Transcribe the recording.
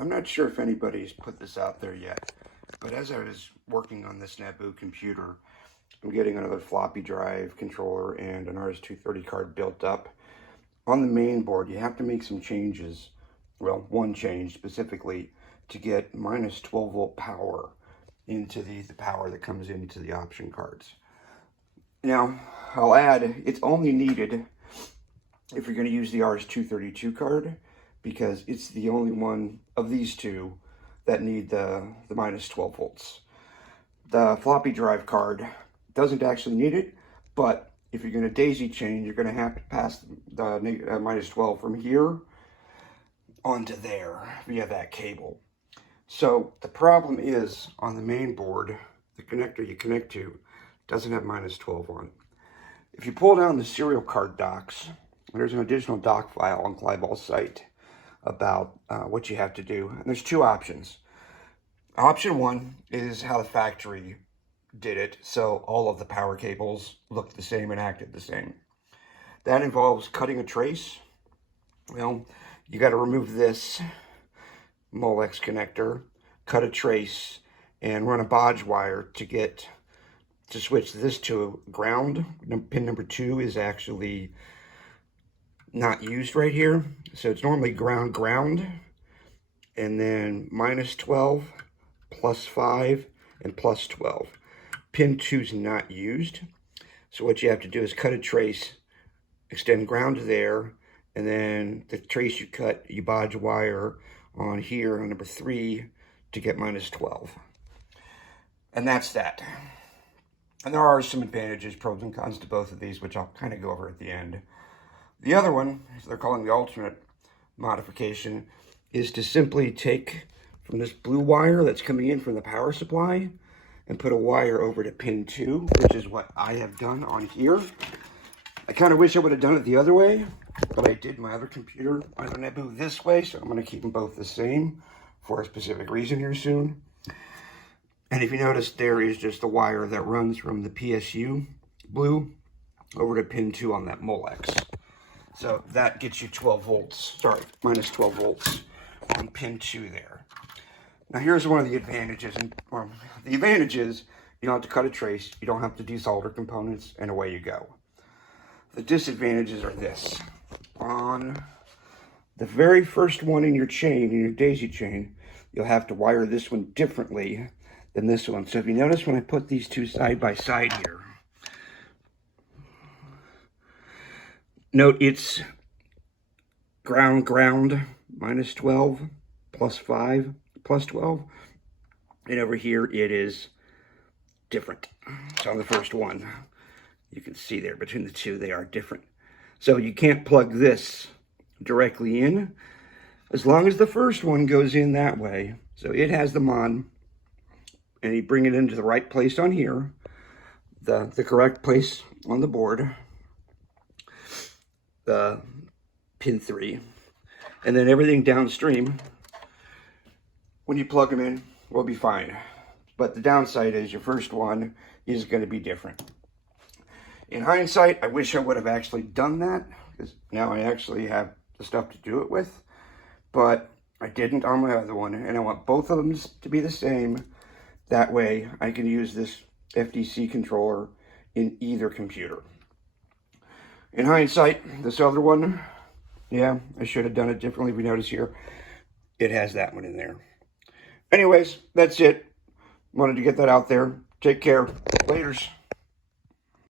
I'm not sure if anybody's put this out there yet, but as I was working on this NABU computer, I'm getting another floppy drive controller and an RS-232 card built up. On the main board, you have to make some changes. Well, one change specifically to get minus 12 volt power into the power that comes into the option cards. Now, I'll add, it's only needed if you're going to use the RS-232 card, because it's the only one of these two that need the minus 12 volts. The floppy drive card doesn't actually need it, but if you're going to daisy chain, you're going to have to pass the minus 12 from here onto there via that cable. So the problem is, on the main board, the connector you connect to doesn't have minus 12 on it. If you pull down the serial card docs, there's an additional doc file on Clyball's site about what you have to do. And there's two options. Option one is how the factory did it, so all of the power cables looked the same and acted the same. That involves cutting a trace. Well, you got to remove this Molex connector, cut a trace, and run a bodge wire to switch this to ground. Pin number 2 is actually not used right here, so it's normally ground, and then minus 12, plus 5, and plus 12. Pin 2 is not used, so what you have to do is cut a trace, extend ground there, and then the trace you cut, you bodge wire on here on number 3 to get minus 12. And that's that. And there are some advantages, pros and cons to both of these, which I'll kind of go over at the end. The other one, as they're calling the alternate modification, is to simply take from this blue wire that's coming in from the power supply and put a wire over to pin 2, which is what I have done on here. I kind of wish I would have done it the other way, but I did my other computer on the NABU this way, so I'm going to keep them both the same for a specific reason here soon. And if you notice, there is just a wire that runs from the PSU blue over to pin 2 on that Molex. So that gets you 12 volts, sorry, minus 12 volts on pin 2 there. Now here's one of the advantages. The advantage is you don't have to cut a trace, you don't have to desolder components, and away you go. The disadvantages are this. On the very first one in your chain, in your daisy chain, you'll have to wire this one differently than this one. So if you notice when I put these two side by side here, note it's ground, minus 12, plus 5, plus 12. And over here it is different. So on the first one, you can see there between the two, they are different. So you can't plug this directly in as long as the first one goes in that way. So it has the mod, and you bring it into the right place on here, the correct place on the board, the pin 3, and then everything downstream, when you plug them in, will be fine. But the downside is your first one is going to be different. In hindsight, I wish I would have actually done that, because now I actually have the stuff to do it with, but I didn't on my other one, and I want both of them to be the same. That way I can use this FDC controller in either computer. In hindsight, this other one, yeah, I should have done it differently. If you notice here, it has that one in there. Anyways, that's it. Wanted to get that out there. Take care. Laters.